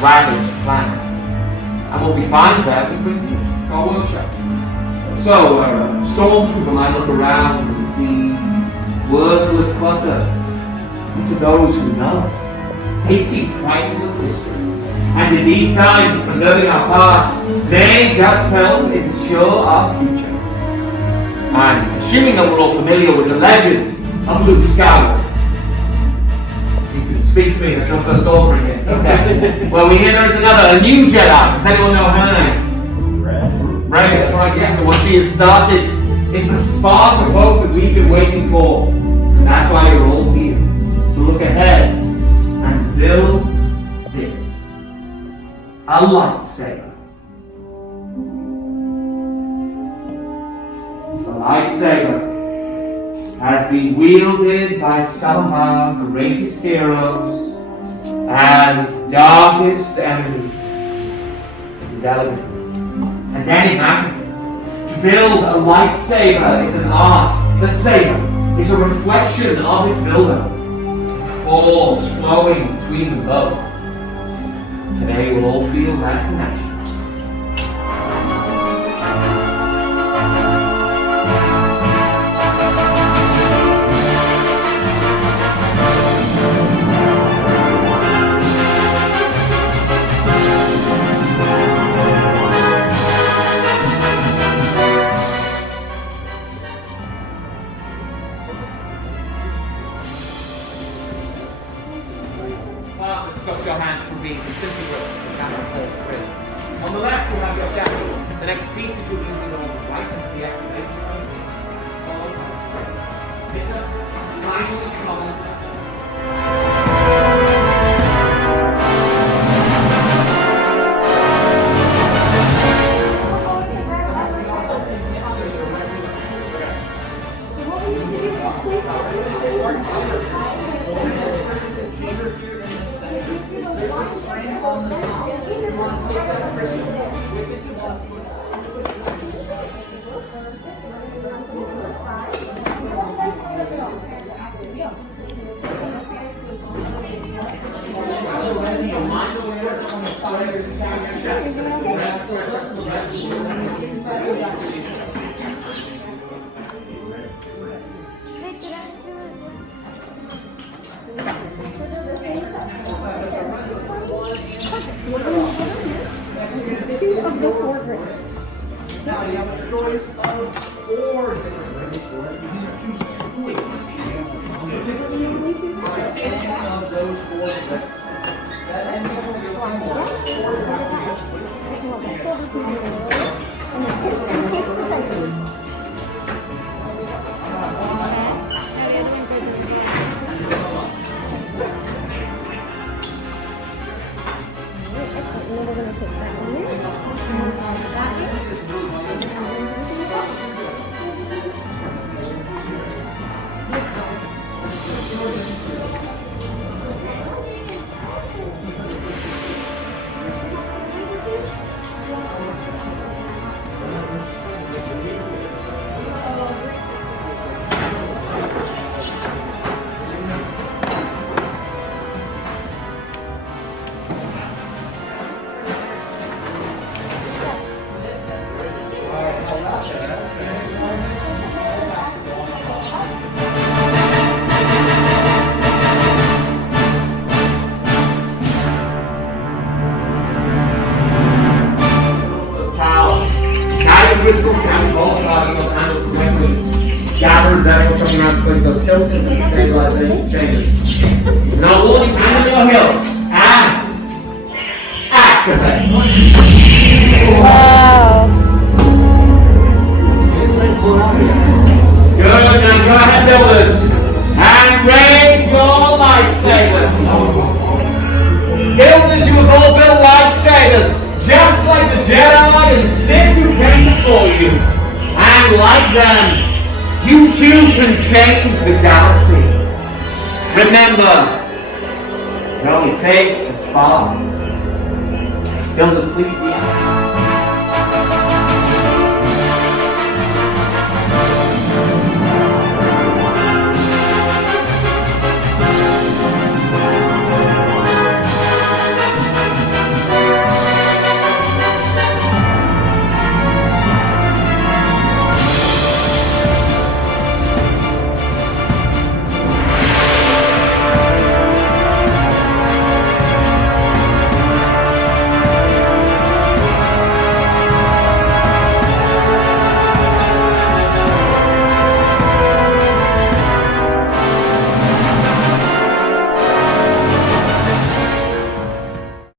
ravaged planets. And what we find there, we bring to our workshop. So, a stormtrooper might look around and see wordless clutter. And to those who know, they see priceless history. And in these times, preserving our past, they just help ensure our future. And assuming that we're all familiar with the legend of Luke Skywalker, you can speak to me, there's no first order in it, okay? Well, we hear there is a new Jedi. Does anyone know her name? Rey, that's right, yes. And what she has started is the spark of hope that we've been waiting for. And that's why you're all here, to look ahead and to build this. A lightsaber. The lightsaber has been wielded by some of our greatest heroes and darkest enemies. It is elegant and enigmatic. To build a lightsaber is an art. The saber is a reflection of its builder. The force flowing between them both. Today you will all feel that connection. Stop your hands from being disintegrated. On the left, you'll have your shadow. The next piece is you're using on the right and the activation of it's a finely common. Two of the four rings. Now you have a choice of 4 different rings. You can choose any of those 4 rings. That ends up with your And then push and twist to tighten. We're going to take that in here, and that in, and then do the same thing. Crystals can be also handled correctly. Gathers therefore coming around to place those hilts into the stabilization chambers. Now warning, handle your hilts and activate. Wow. Good, now go ahead, builders, and raise your lightsabers. Builders, you have all built lightsabers. Just like the Jedi and Sith who came before you. And like them, you too can change the galaxy. Remember, it only takes a spark. Builders, please be out.